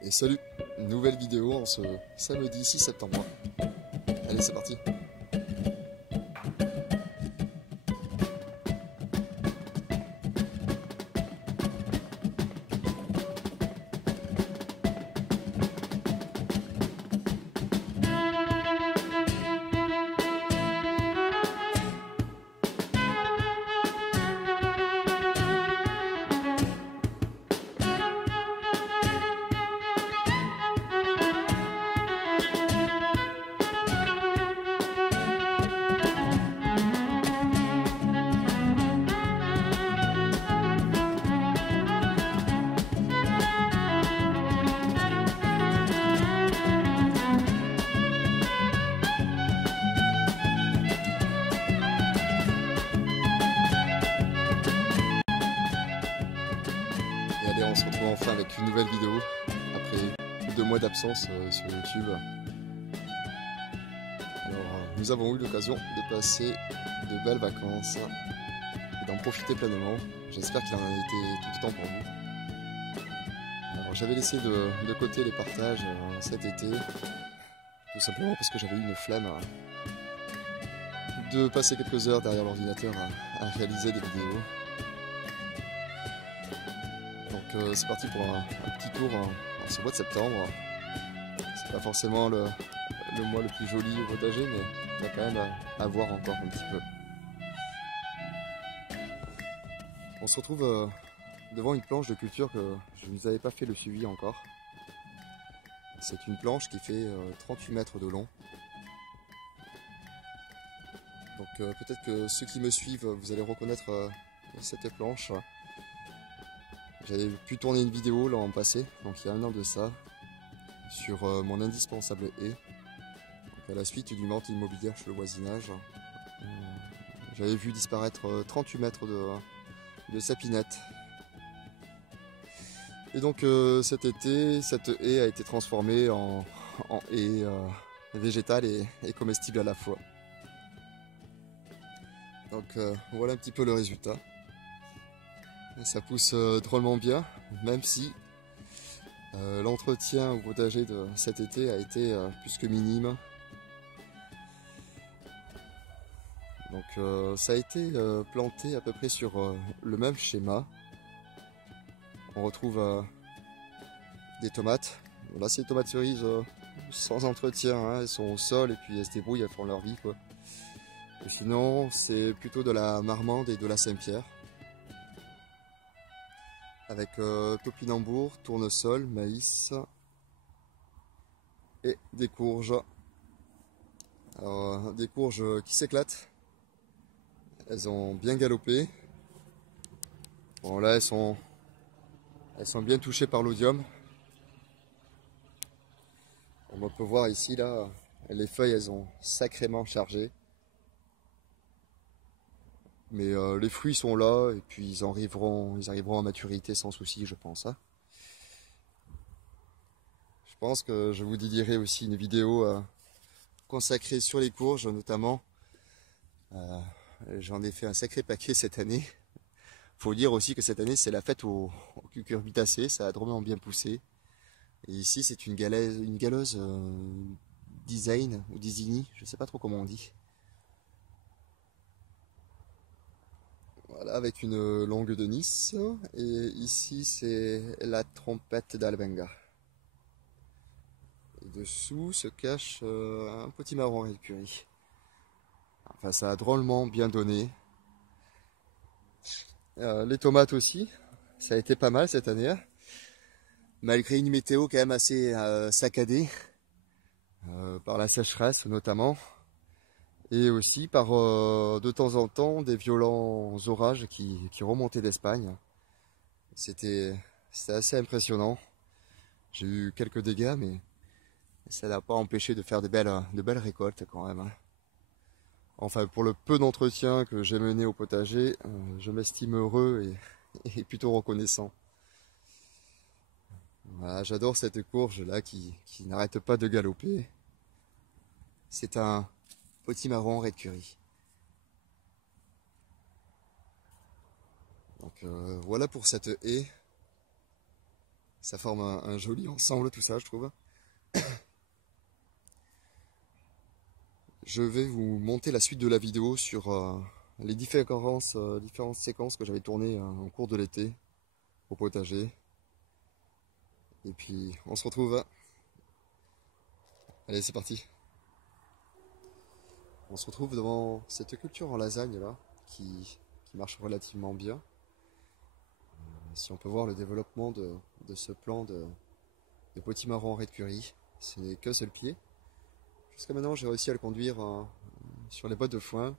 Et salut, nouvelle vidéo en ce samedi 6 septembre. Allez, c'est parti. Et allez, on se retrouve enfin avec une nouvelle vidéo après 2 mois d'absence sur YouTube. Alors, nous avons eu l'occasion de passer de belles vacances et d'en profiter pleinement. J'espère qu'il en a été tout autant pour vous. Alors, j'avais laissé de côté les partages cet été, tout simplement parce que j'avais eu une flemme de passer quelques heures derrière l'ordinateur à réaliser des vidéos. Donc c'est parti pour un petit tour en ce mois de septembre. C'est pas forcément le mois le plus joli au potager, mais il y a quand même à voir encore un petit peu. On se retrouve devant une planche de culture que je ne vous avais pas fait le suivi encore. C'est une planche qui fait 38 mètres de long. Donc peut-être que ceux qui me suivent, vous allez reconnaître cette planche. J'avais pu tourner une vidéo l'an passé, donc il y a 1 an de ça, sur mon indispensable haie. Donc à la suite d'une vente immobilière chez le voisinage, j'avais vu disparaître 38 mètres de sapinette. Et donc cet été, cette haie a été transformée en haie végétale et comestible à la fois. Donc voilà un petit peu le résultat. Ça pousse drôlement bien, même si l'entretien au potager de cet été a été plus que minime. Donc ça a été planté à peu près sur le même schéma. On retrouve des tomates. Là c'est des tomates cerises sans entretien, hein. Elles sont au sol et puis elles se débrouillent, elles font leur vie, quoi. Et sinon c'est plutôt de la marmande et de la Saint-Pierre. Avec topinambour, tournesol, maïs et des courges. Alors, des courges qui s'éclatent. Elles ont bien galopé. Bon là elles sont bien touchées par l'odium. On peut voir ici là, les feuilles elles ont sacrément chargé. Mais les fruits sont là et puis ils arriveront à maturité sans souci, je pense. Hein. Je pense que je vous dédierai aussi une vidéo consacrée sur les courges notamment. J'en ai fait un sacré paquet cette année. Faut dire aussi que cette année c'est la fête aux cucurbitacées, ça a drôlement bien poussé. Et ici c'est une galeuse design ou designy, je sais pas trop comment on dit. Voilà, avec une longue de Nice. Et ici, c'est la trompette d'Albenga. Et dessous se cache un petit marron écurie. Enfin, ça a drôlement bien donné. Les tomates aussi, ça a été pas mal cette année. Hein. Malgré une météo quand même assez saccadée. Par la sécheresse notamment. Et aussi par de temps en temps des violents orages qui remontaient d'Espagne. C'était assez impressionnant. J'ai eu quelques dégâts, mais ça n'a pas empêché de faire de belles récoltes quand même. Hein. Enfin, pour le peu d'entretien que j'ai mené au potager, je m'estime heureux et plutôt reconnaissant. Voilà, j'adore cette courge là qui n'arrête pas de galoper. C'est un petit marron red curry. Donc voilà pour cette haie. Ça forme un joli ensemble tout ça, je trouve. Je vais vous monter la suite de la vidéo sur les différentes séquences que j'avais tournées au cours de l'été au potager. Et puis on se retrouve. Allez, c'est parti. On se retrouve devant cette culture en lasagne là, qui marche relativement bien. Si on peut voir le développement de ce plan de potimarron en red curry, ce n'est qu'un seul pied. Jusqu'à maintenant, j'ai réussi à le conduire sur les bottes de foin.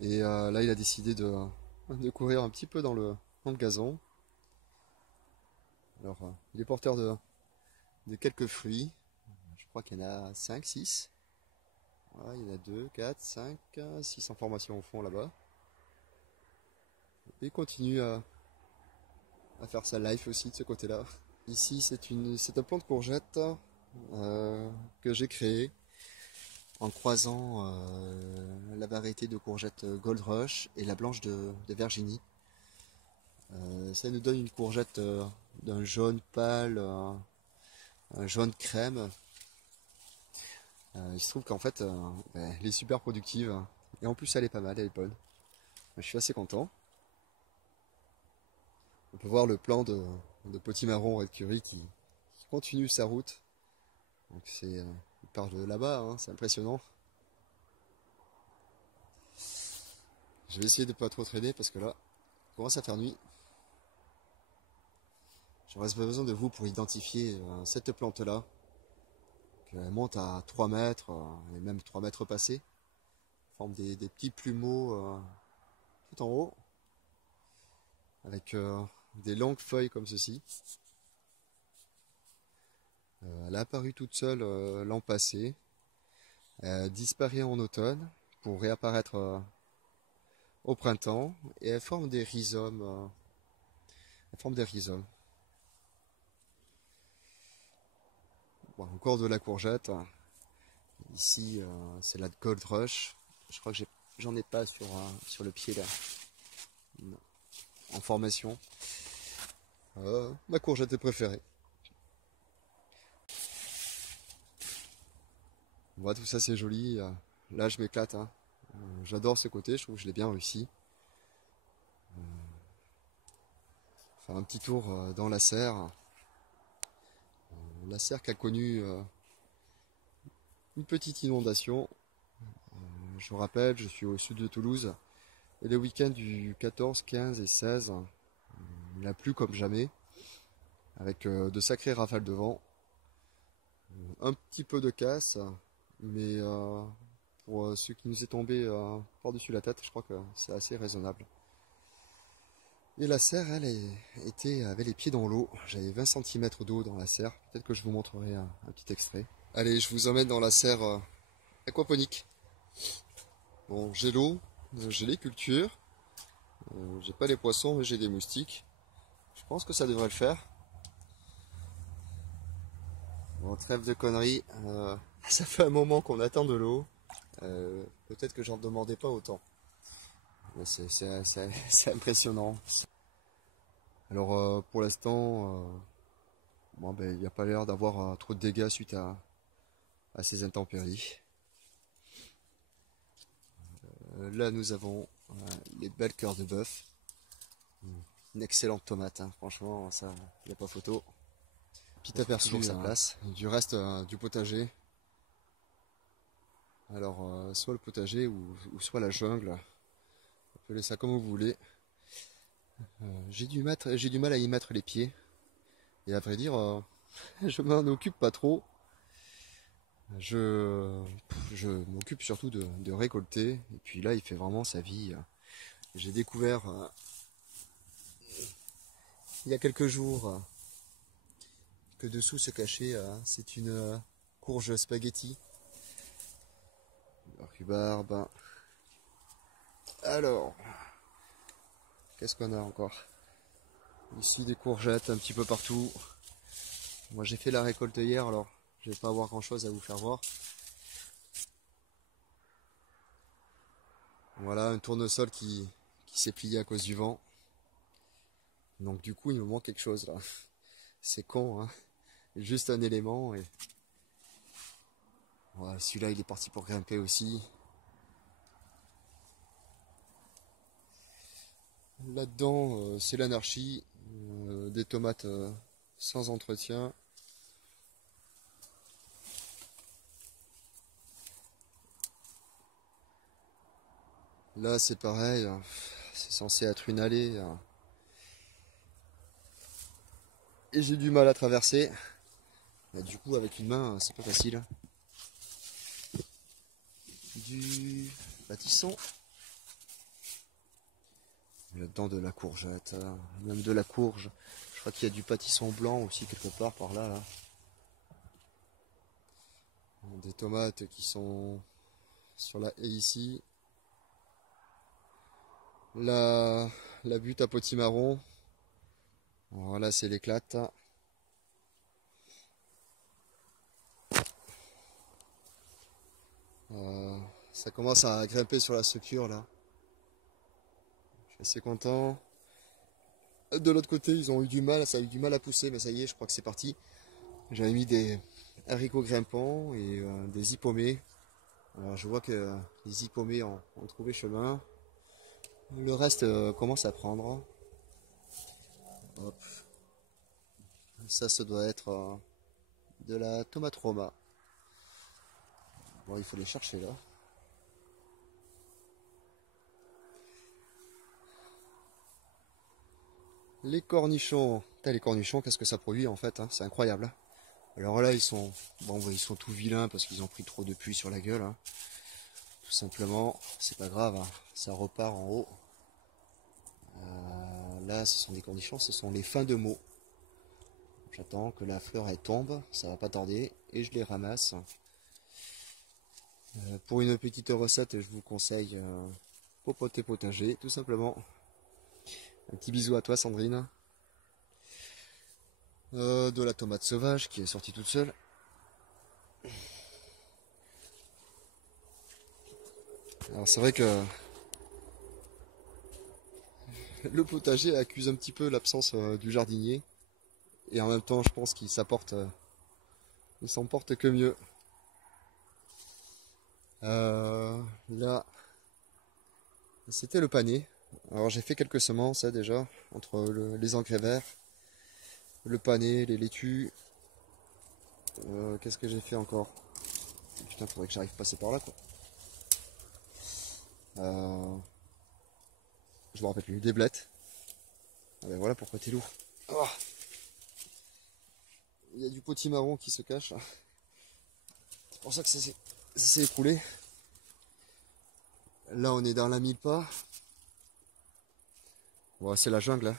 Et là, il a décidé de courir un petit peu dans le gazon. Alors, il est porteur de quelques fruits. Je crois qu'il y en a 5, 6. Voilà, il y en a 2, 4, 5, 6 en formation au fond là-bas. Et il continue à faire sa life aussi de ce côté-là. Ici, c'est un plant de courgette que j'ai créé en croisant la variété de courgette Gold Rush et la blanche de Virginie. Ça nous donne une courgette d'un jaune pâle, un jaune crème. Il se trouve qu'en fait, elle est super productive et en plus elle est pas mal, elle est bonne. Je suis assez content. On peut voir le plan de potimarron red curry qui continue sa route. Donc il part de là-bas, hein, c'est impressionnant. Je vais essayer de pas trop traîner parce que là, il commence à faire nuit. J'aurais besoin de vous pour identifier cette plante-là. Elle monte à 3 mètres, et même 3 mètres passés. Forme des petits plumeaux tout en haut. Avec des longues feuilles comme ceci. Elle a apparu toute seule l'an passé. Elle disparaît en automne pour réapparaître au printemps. Et elle forme des rhizomes. Elle forme des rhizomes. Bon, encore de la courgette. Ici, c'est la Gold Rush. Je crois que j'en ai pas sur le pied là. Non. En formation. Ma courgette est préférée. Voilà, tout ça c'est joli. Là, je m'éclate. Hein. J'adore ce côté. Je trouve que je l'ai bien réussi. Faire un petit tour dans la serre. La serre qui a connu une petite inondation. Je vous rappelle, je suis au sud de Toulouse. Et les week-ends du 14, 15 et 16, il a plu comme jamais. Avec de sacrées rafales de vent. Un petit peu de casse. Mais pour ce qui nous est tombé par-dessus la tête, je crois que c'est assez raisonnable. Et la serre, elle, avait les pieds dans l'eau. J'avais 20 cm d'eau dans la serre. Peut-être que je vous montrerai un petit extrait. Allez, je vous emmène dans la serre aquaponique. Bon, j'ai l'eau, j'ai les cultures, j'ai pas les poissons, mais j'ai des moustiques. Je pense que ça devrait le faire. Bon, trêve de conneries. Ça fait un moment qu'on attend de l'eau. Peut-être que j'en demandais pas autant. Mais c'est impressionnant. Alors pour l'instant, bon, ben, il n'y a pas l'air d'avoir trop de dégâts suite à ces intempéries. Là nous avons les belles cœurs de bœuf. Une excellente tomate, hein. Franchement, ça, il n'y a pas photo. Petit aperçu sur sa place du reste du potager. Alors soit le potager ou soit la jungle. Appelez ça comme vous voulez. J'ai du mal à y mettre les pieds. Et à vrai dire, je m'en occupe pas trop. Je m'occupe surtout de récolter. Et puis là, il fait vraiment sa vie. J'ai découvert il y a quelques jours que dessous se cachait, c'est une courge spaghetti. Rhubarbe. Alors, qu'est-ce qu'on a encore? Ici des courgettes un petit peu partout. Moi j'ai fait la récolte hier, alors je vais pas avoir grand chose à vous faire voir. Voilà un tournesol qui s'est plié à cause du vent. Donc du coup il me manque quelque chose là. C'est con, hein. Juste un élément et voilà, celui-là il est parti pour grimper aussi. Là-dedans, c'est l'anarchie, des tomates sans entretien. Là, c'est pareil, c'est censé être une allée. Et j'ai du mal à traverser. Et du coup, avec une main, c'est pas facile. Du bâtisson. Là-dedans, de la courgette, même de la courge. Je crois qu'il y a du pâtisson blanc aussi, quelque part par là, là. Des tomates qui sont sur la haie ici. La butte à potimarron. Voilà, c'est l'éclate. Ça commence à grimper sur la structure là. Je suis assez content. De l'autre côté, ils ont eu du mal, ça a eu du mal à pousser, mais ça y est, je crois que c'est parti. J'avais mis des haricots grimpants et des hippomées. Alors je vois que les hippomées ont trouvé chemin. Le reste commence à prendre. Hop. Ça doit être de la tomate roma. Bon, il faut les chercher là. Les cornichons. Putain, les cornichons, qu'est-ce que ça produit en fait, hein, c'est incroyable. Hein. Alors là, ils sont tout vilains parce qu'ils ont pris trop de pluie sur la gueule. Hein. Tout simplement, c'est pas grave, hein, ça repart en haut. Là, ce sont des cornichons, ce sont les fins de mots. J'attends que la fleur elle tombe, ça va pas tarder, et je les ramasse. Pour une petite recette, je vous conseille popoter potager, tout simplement. Un petit bisou à toi, Sandrine. De la tomate sauvage qui est sortie toute seule. Alors c'est vrai que le potager accuse un petit peu l'absence du jardinier. Et en même temps, je pense qu'il il s'en porte que mieux. Là, c'était le panier. Alors j'ai fait quelques semences hein, déjà, entre les engrais verts, le panier, les laitues. Qu'est-ce que j'ai fait encore? Putain, faudrait que j'arrive à passer par là quoi. Je me rappelle plus, des blettes. Ah ben voilà pourquoi t'es lourd. Oh, il y a du potimarron qui se cache. C'est pour ça que ça s'est écroulé. Là on est dans la milpa. Bon, c'est la jungle. Hein.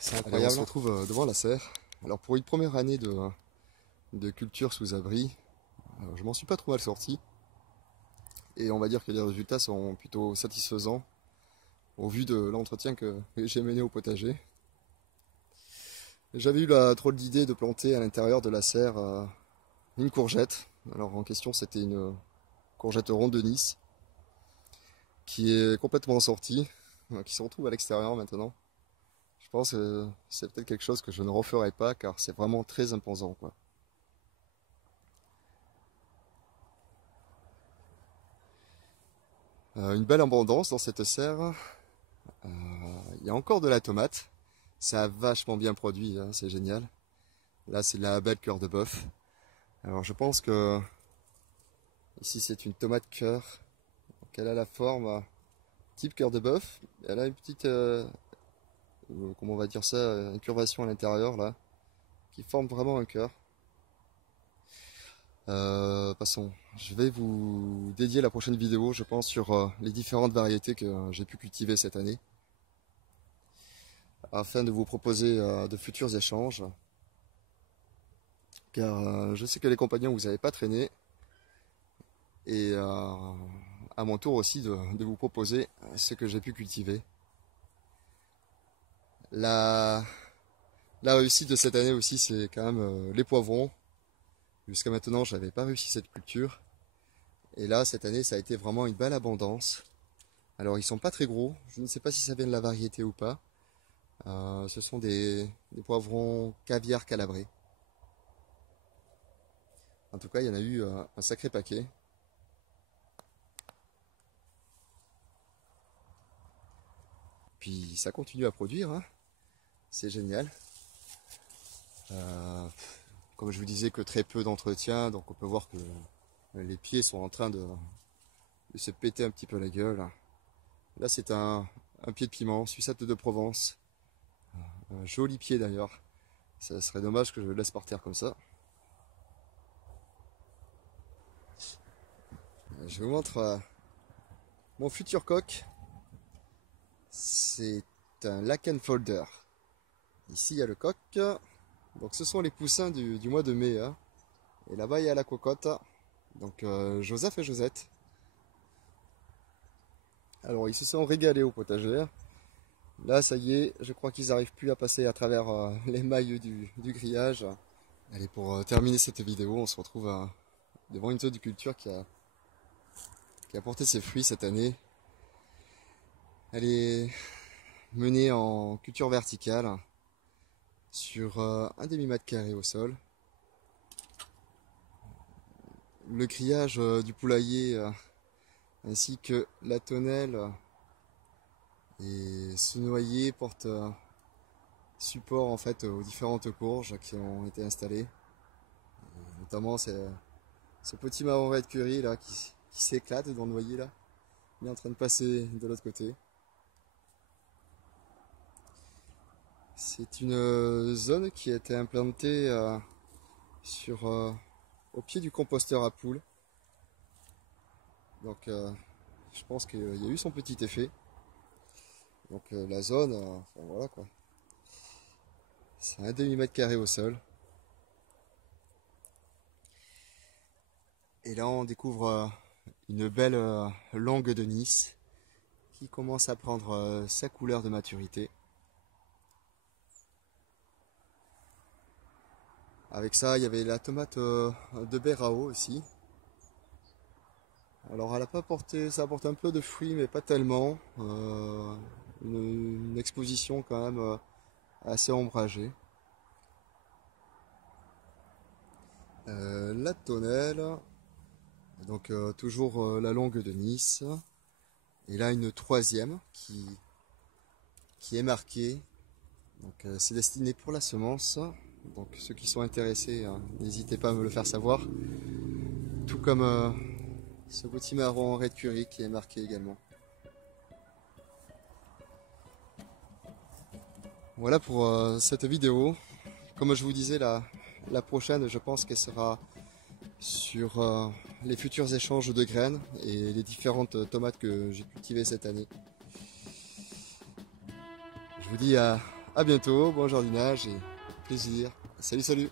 C'est incroyable. On se retrouve devant la serre. Alors pour une première année de culture sous abri, je m'en suis pas trop mal sorti. Et on va dire que les résultats sont plutôt satisfaisants au vu de l'entretien que j'ai mené au potager. J'avais eu la drôle d'idée de planter à l'intérieur de la serre une courgette. Alors en question c'était une courgette ronde de Nice qui est complètement sortie, qui se retrouve à l'extérieur maintenant. Je pense que c'est peut-être quelque chose que je ne referai pas car c'est vraiment très imposant quoi. Une belle abondance dans cette serre. Il y a encore de la tomate. Ça a vachement bien produit, hein, c'est génial. Là, c'est la belle cœur de bœuf. Alors, je pense que ici, c'est une tomate cœur. Donc, elle a la forme type cœur de bœuf. Elle a une petite, comment on va dire ça, incurvation à l'intérieur là, qui forme vraiment un cœur. Passons. Je vais vous dédier la prochaine vidéo, je pense, sur les différentes variétés que j'ai pu cultiver cette année, afin de vous proposer de futurs échanges. Car je sais que les compagnons vous n'avez pas traîné. Et à mon tour aussi de vous proposer ce que j'ai pu cultiver. La réussite de cette année aussi, c'est quand même les poivrons. Jusqu'à maintenant, je n'avais pas réussi cette culture. Et là, cette année, ça a été vraiment une belle abondance. Alors, ils sont pas très gros. Je ne sais pas si ça vient de la variété ou pas. Ce sont des poivrons caviar calabrés. En tout cas, il y en a eu un sacré paquet. Puis ça continue à produire, hein. C'est génial. Comme je vous disais, que très peu d'entretien, donc on peut voir que les pieds sont en train de se péter un petit peu la gueule. Là, c'est un pied de piment, Suissette de Provence. Un joli pied d'ailleurs. Ça serait dommage que je le laisse par terre comme ça. Je vous montre mon futur coq. C'est un Lackenfolder. Ici, il y a le coq. Donc, ce sont les poussins du mois de mai, hein. Et là-bas, il y a la cocotte. Donc, Joseph et Josette. Alors, ils se sont régalés au potager. Là, ça y est, je crois qu'ils n'arrivent plus à passer à travers les mailles du grillage. Allez, pour terminer cette vidéo, on se retrouve devant une zone de culture qui a porté ses fruits cette année. Elle est menée en culture verticale sur un demi-mètre carré au sol. Le grillage du poulailler ainsi que la tonnelle et ce noyer porte support en fait aux différentes courges qui ont été installées. Et notamment ce petit marron red curry là qui s'éclate dans le noyer là. Il est en train de passer de l'autre côté. C'est une zone qui a été implantée au pied du composteur à poules. Donc je pense qu'il y a eu son petit effet. Donc la zone, enfin, voilà quoi. C'est un demi-mètre carré au sol. Et là on découvre une belle langue de Nice qui commence à prendre sa couleur de maturité. Avec ça, il y avait la tomate de Berao aussi. Alors elle a pas porté, ça apporte un peu de fruits mais pas tellement. Une exposition quand même assez ombragée. La tonnelle, donc toujours la longue de Nice. Et là une troisième qui est marquée. Donc c'est destiné pour la semence. Donc ceux qui sont intéressés, n'hésitez pas à me le faire savoir. Tout comme ce petit marron red curry qui est marqué également. Voilà pour cette vidéo. Comme je vous disais, la prochaine, je pense qu'elle sera sur les futurs échanges de graines et les différentes tomates que j'ai cultivées cette année. Je vous dis à bientôt, bon jardinage et plaisir. Salut, salut!